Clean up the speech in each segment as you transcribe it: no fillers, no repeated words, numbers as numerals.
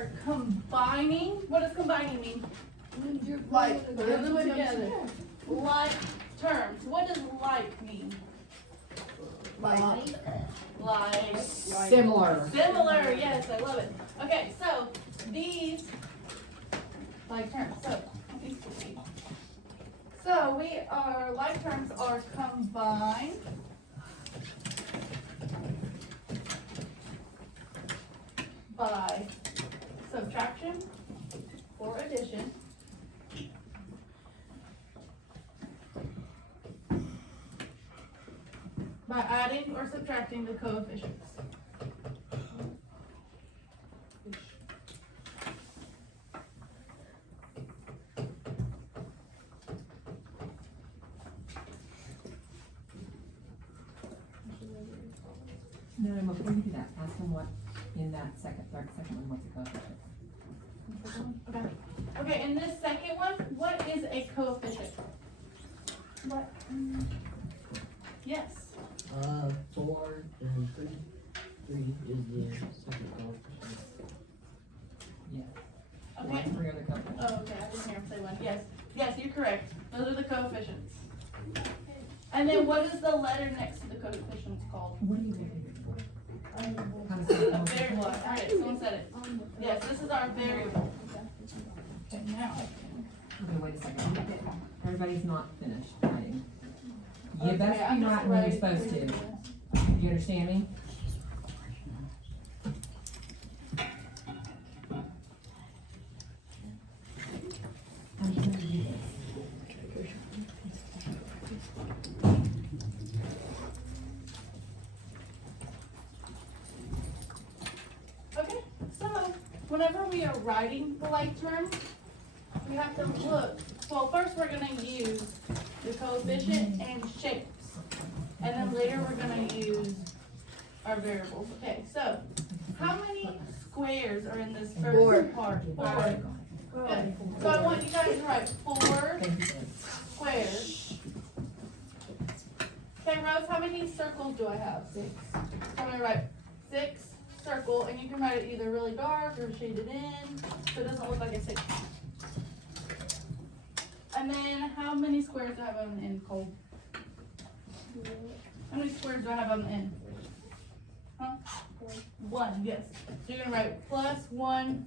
are combining, what does combining mean? Like, Put them together. Like terms. What does like mean? like, Like. Similar. Similar, yes, I love it. Okay, so these like terms. So we are like terms are combined by subtraction or addition by adding or subtracting the coefficients. No, no, before you do that, ask them what, in that second one, what's the coefficient? Okay. Okay, in this second one, what is a coefficient? What? Yes. 4 and 3. 3 is the second coefficient. Yeah. Okay. One, three are the coefficients. Oh, okay, I didn't hear him say one. Yes. Yes, you're correct. Those are the coefficients. And then what is the letter next to the coefficients called? What are you looking for? A variable. Alright, someone said it. Yes, this is our variable. Okay, now. Okay, wait a second. Everybody's not finished writing. You Okay, best I'm be just writing when you're writing. supposed to. You understand me? I'm going to do this. Okay, so whenever we are writing the like term, we have to look. Well, first we're gonna use the coefficient and shapes. And then later we're gonna use our variables. Okay, so how many squares are in this first Four. part? Four. Good. So I want you guys to write 4 Thank you, Liz. squares. Okay, Rose, how many circles do I have? 6. So I'm gonna write 6 circle, and you can write it either really dark or shaded in, so it doesn't look like a 6. And then how many squares do I have on the end, Cole? How many squares do I have on the end? Huh? 1, yes. So you're gonna write plus 1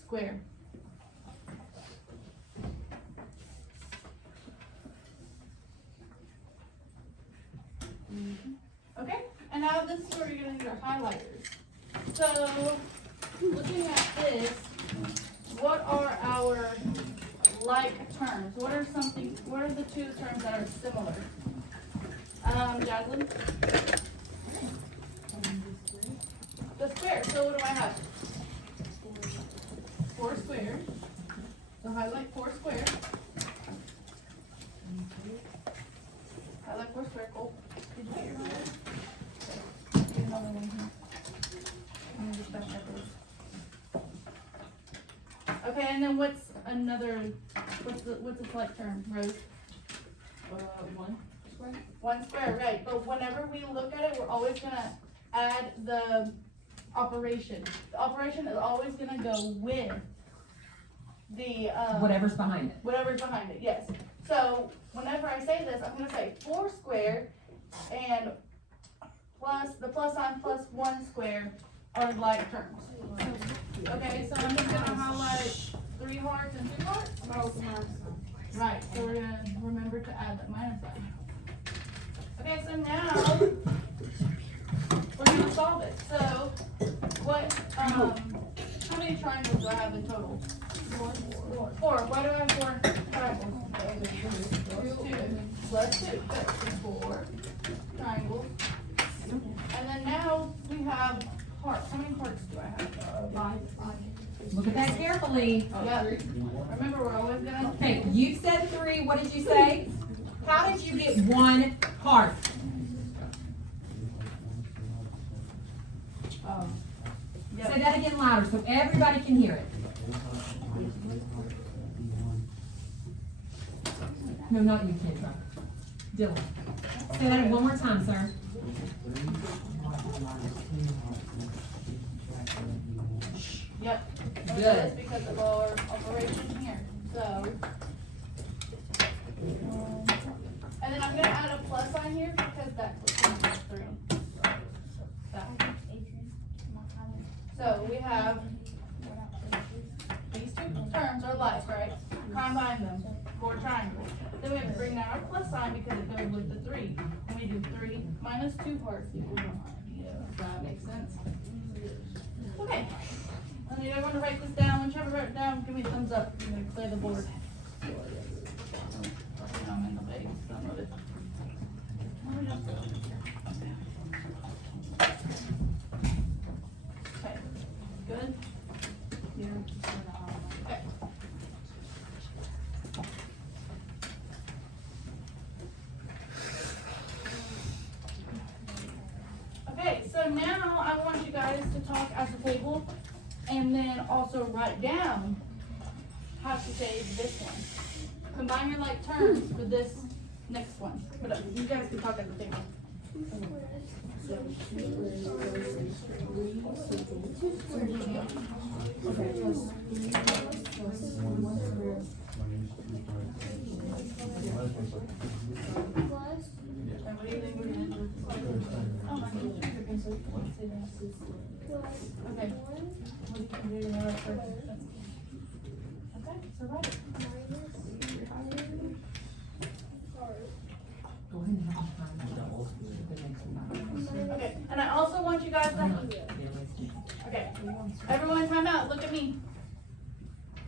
square. Okay, and now this is where you're gonna need your highlighters. So, looking at this, what are our like terms? What are the 2 terms that are similar? Jacqueline? The square, so what do I have? 4 squares. So highlight 4 squares. Highlight 4 square, Cole. Did you get your highlight? Get another one here. Let me just back up those. Okay, and then what's its like term, Rose? 1 square. 1 square, right, but whenever we look at it, we're always gonna add the operation. The operation is always gonna go with the, Whatever's behind it. whatever's behind it, yes. So, whenever I say this, I'm gonna say 4 square and the plus sign plus 1 square are like terms. Okay, so I'm just gonna highlight 3 hearts and 2 hearts. Right, so we're gonna remember to add that minus sign. Okay, so now we're gonna solve it. So how many triangles do I have in total? 4. Why do I have 4 triangles? 2 plus 2. Good. 4 triangles. And then now we have hearts. How many hearts do I have? 5. Look at that carefully. Yeah. Remember, we're always gonna. Okay, you said 3, what did you say? How did you get 1 heart? Yep. Say that again louder so everybody can hear it. No, not you, Kendra. Dylan. Say that one more time, sir. Yep. of this because of our operation here, so. And then I'm gonna add a plus sign here because that puts me at 3. So we have, these two terms are like, right? Combine them for a triangle. Then we have to bring down our plus sign because it goes with the 3. And we do 3 minus 2 hearts equals 1. Does that make sense? Okay. I need everyone to write this down. Once you have it written down, give me a thumbs up. I'm gonna clear the board. I'm in the way, some of it. Okay, good? Okay. Okay, so now I want you guys to talk as a table and then also write down how to say this one. Combine your like terms with this next one. But you guys can talk at the table. And what do you think we're gonna do? Oh my goodness. Okay. What do you think you're gonna write first? Okay, so write it. Go ahead and have the next one. Okay, and I also want you guys to, okay, everyone time out, look at me.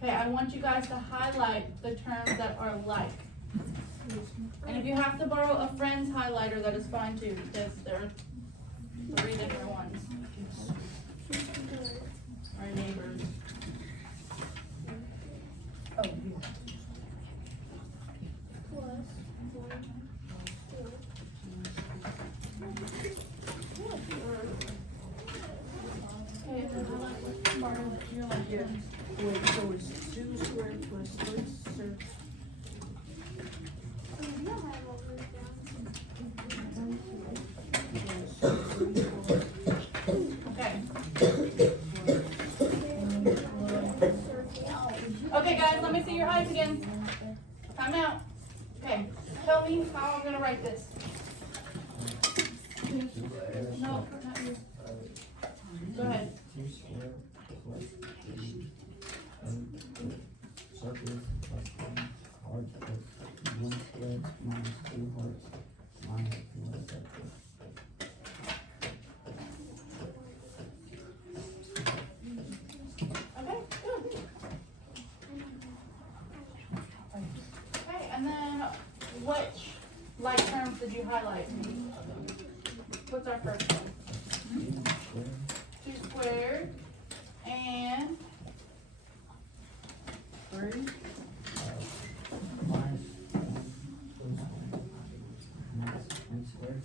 Okay, I want you guys to highlight the terms that are like. And if you have to borrow a friend's highlighter, that is fine too, because there are 3 different ones. Our neighbors. Oh, you. Okay, and then highlight what borrow that you're like doing. Wait, so it's 2 squared plus 3 squared. Okay. Okay, guys, let me see your eyes again. Time out. Okay, tell me how I'm gonna write this. No, not you. Go ahead. 2 squared plus 3 circles plus 1 heart plus 1 squared minus 2 hearts minus 1 circle. Okay, good. Okay, and then which like terms did you highlight? What's our first one? 2 squared and 3. Minus 1 squared.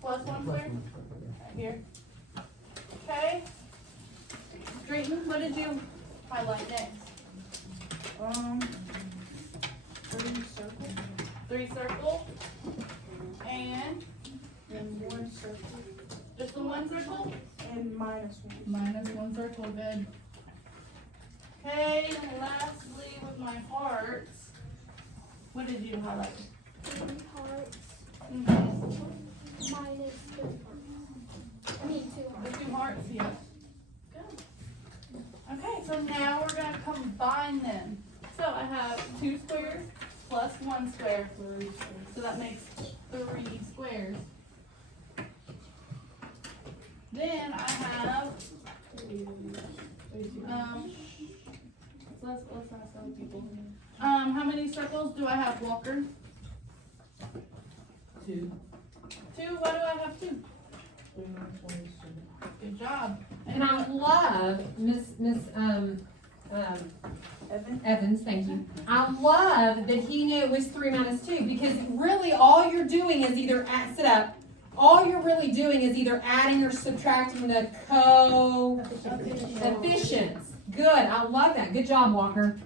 Plus 1 Plus squared? 1 squared. Right here. Okay. Drayton, what did you highlight next? 3 circle 3 circle and and 1 circle just the 1 circle? and minus 1. Minus 1 circle, good. Okay, and lastly with my hearts, what did you highlight? 3 hearts Mhm. minus 3 hearts. I mean 2 The hearts. 2 hearts, yes. Good. Okay, so now we're gonna combine them. So I have 2 squares plus 1 square, so that makes 3 squares. Then I have, let's ask other people. How many circles do I have, Walker? 2. 2, why do I have 2? Good job. And I love Miss Evans, thank you. I love that he knew it was 3 minus 2 because really all you're doing is either sit up. All you're really doing is either adding or subtracting the coefficients. Good, I love that. Good job, Walker.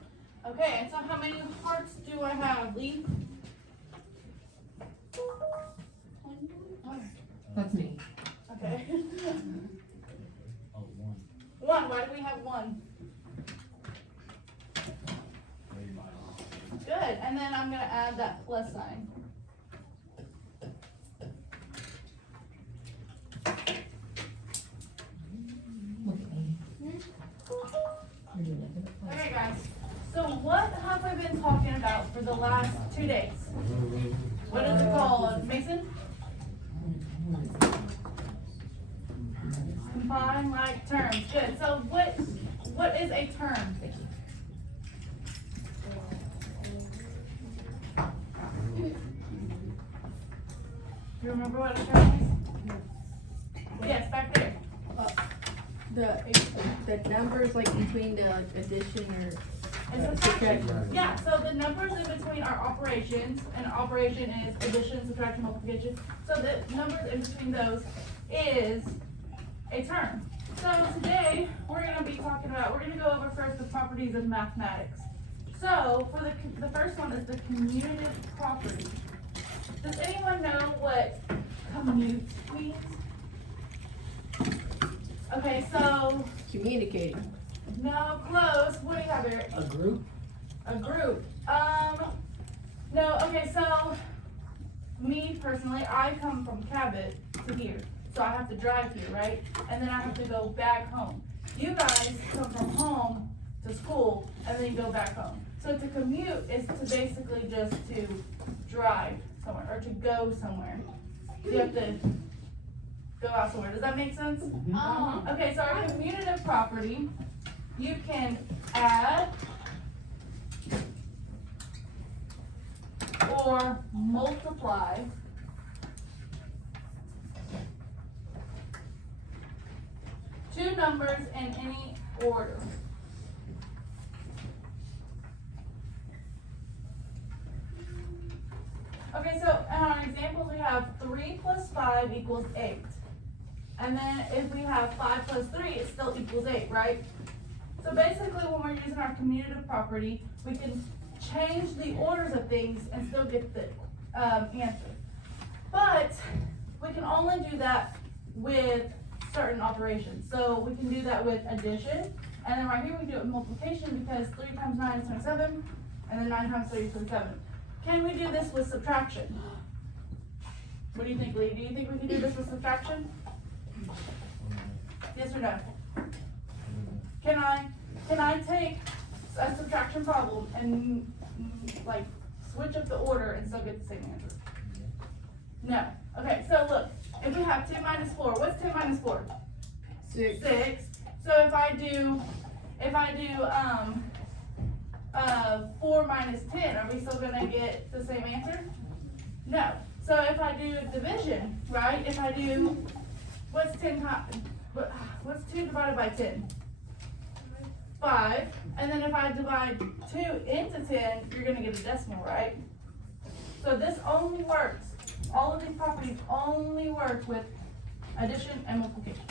Okay, and so how many hearts do I have, Lee? That's me. Okay. Oh, 1. 1, why do we have 1? good, and then I'm gonna add that plus sign. Look at me. You're doing it. Okay, guys, so what have I been talking about for the last 2 days? What is it called, Mason? Combine like terms, good, so what is a term? Do you remember what a term is? Yes, back there. The numbers like between the addition or It's subtraction. Yeah, so the numbers in between are operations, and operation is addition, subtraction, multiplication. So the numbers in between those is a term. So today, we're gonna go over first the properties of mathematics. So for the first one is the commutative property. Does anyone know what commute means? Okay, so, communicating. no, close, what do you have here? A group? A group. No, okay, so, me personally, I come from Cabot to here, so I have to drive here, right? And then I have to go back home. You guys come from home to school, and then you go back home. So to commute is to basically just to drive somewhere, or to go somewhere. You have to go out somewhere, does that make sense? Okay, so our commutative property, you can add or multiply two numbers in any order. Okay, so in our examples, we have 3 plus 5 equals 8. And then if we have 5 plus 3, it still equals 8, right? So basically, when we're using our commutative property, we can change the orders of things and still get the answer. But we can only do that with certain operations. So we can do that with addition, and then right here we do it with multiplication because 3 times 9 is 27, and then 9 times 3 is 27. Can we do this with subtraction? What do you think, Lee? Do you think we can do this with subtraction? Yes or no? Can I take a subtraction problem and like switch up the order and still get the same answer? No. Okay, so look, if we have 10 minus 4, what's 10 minus 4? 6. 6. So if I do 4 minus 10, are we still gonna get the same answer? No. So if I do division, right? If I do, what's 2 divided by 10? 5. And then if I divide 2 into 10, you're gonna get a decimal, right? So this only works, all of these properties only work with addition and multiplication.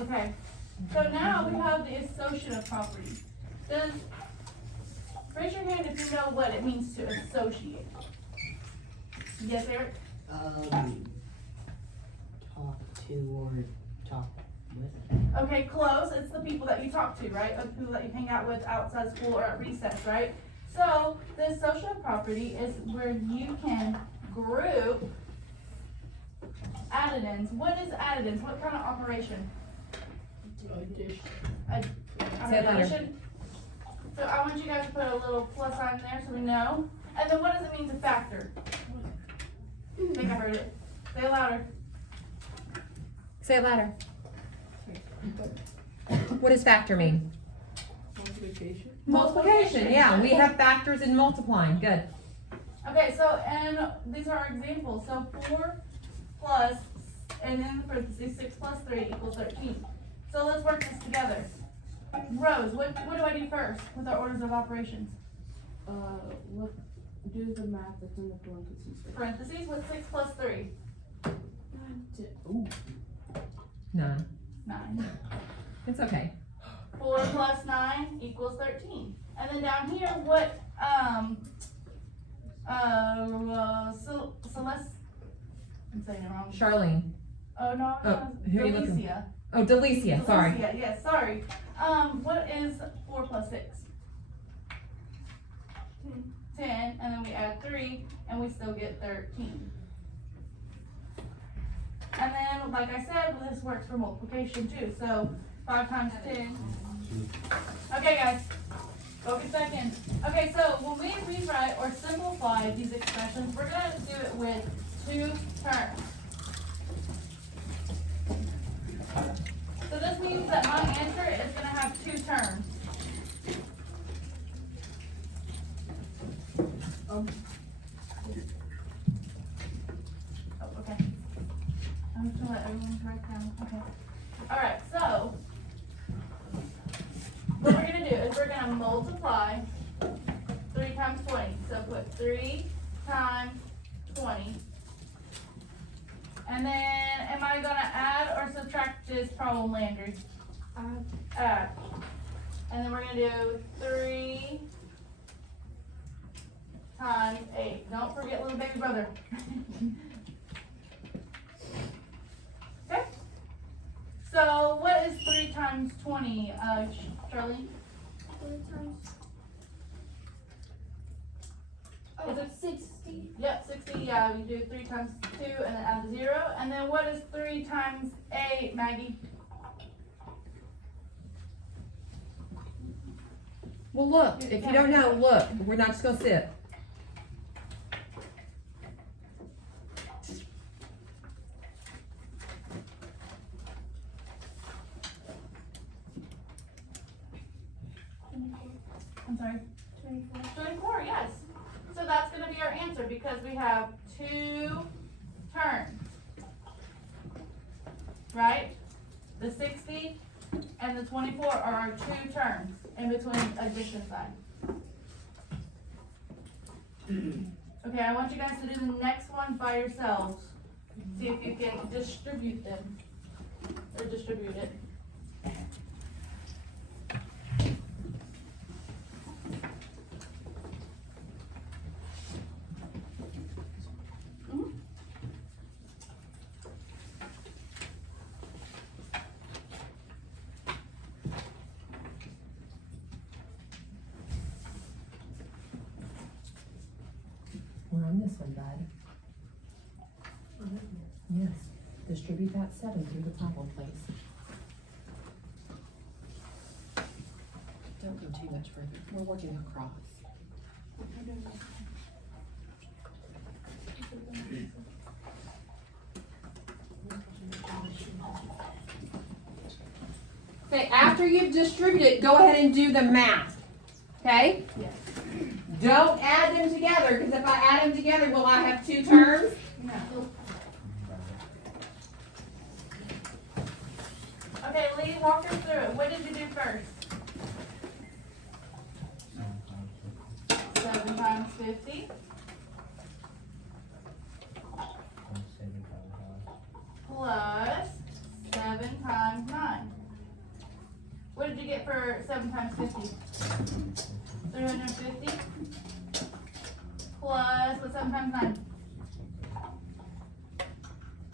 Okay, so now we have the associative property. Raise your hand if you know what it means to associate. Yes, Eric? Talk to or talk with. Okay, close. It's the people that you talk to, right? The people that you hang out with outside school or at recess, right? So the associative property is where you can group addendums. What is addendums? What kind of operation? Addition. Say it louder. Addition. So I want you guys to put a little plus sign there so we know. And then what does it mean to factor? I think I heard it. Say it louder. Say it louder. What does factor mean? Multiplication. Multiplication, yeah, we have factors in multiplying, good. Okay, so, and these are our examples, so 4 plus, and then the parentheses, 6 plus 3 equals 13. So let's work this together. Rose, what do I do first with our orders of operations? Do the math that's in the parentheses. Parentheses, what's 6 plus 3? Ooh. 9. 9. It's okay. 4 plus 9 equals 13. And then down here, what, Celeste, I'm saying it wrong. Charlene. Oh, no, Oh, who are you looking? Delicia. Oh, Delicia, sorry. Yeah, yes, sorry. What is 4 plus 6? 10, and then we add 3, and we still get 13. And then, like I said, this works for multiplication too, so 5 times 10. Okay, guys, focus back in. Okay, so when we rewrite or simplify these expressions, we're gonna do it with 2 terms. So this means that my answer is gonna have 2 terms. Oh, okay. I'm just gonna let everyone write down, okay. Alright, so, what we're gonna do is we're gonna multiply 3 times 20. So put 3 times 20. And then, am I gonna add or subtract this problem, Landry? Add. And then we're gonna do 3 times 8. Don't forget little baby brother. Okay? So, what is 3 times 20, Charlie? 3 times. Is Oh, it 60. Yep, 60, yeah, we do 3 times 2 and then add the 0. And then what is 3 times 8, Maggie? Well, look, if you don't know, look, we're not just gonna sit. I'm sorry? 24. 24, yes. So that's gonna be our answer because we have 2 terms. Right? The 60 and the 24 are our 2 terms in between addition sign. Okay, I want you guys to do the next one by yourselves. See if you can distribute them. Or distribute it. We're on this one, bud. Yes, distribute that 7 through the problem, please. Don't go too much further, we're working across. Okay, after you've distributed, go ahead and do the math, okay? Yes. Don't add them together, because if I add them together, will I have 2 terms? No. Okay, Lee, walk us through it. What did you do first? 7 times 50 plus 7 times 9. What did you get for 7 times 50? 350 plus what's 7 times 9?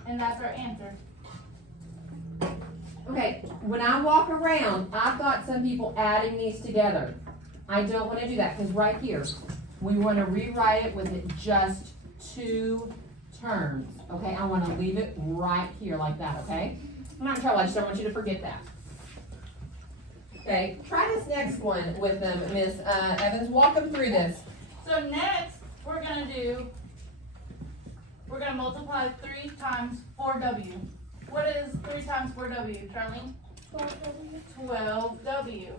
And that's our answer. Okay, when I walk around, I've got some people adding these together. I don't wanna do that, because right here, we wanna rewrite it with it just 2 terms, okay? I wanna leave it right here like that, okay? I'm not in trouble, I just don't want you to forget that. Okay, try this next one with them, Ms. Evans, walk them through this. So next, we're gonna multiply 3 times 4W. What is 3 times 4W, Charlene? 12W. 12W.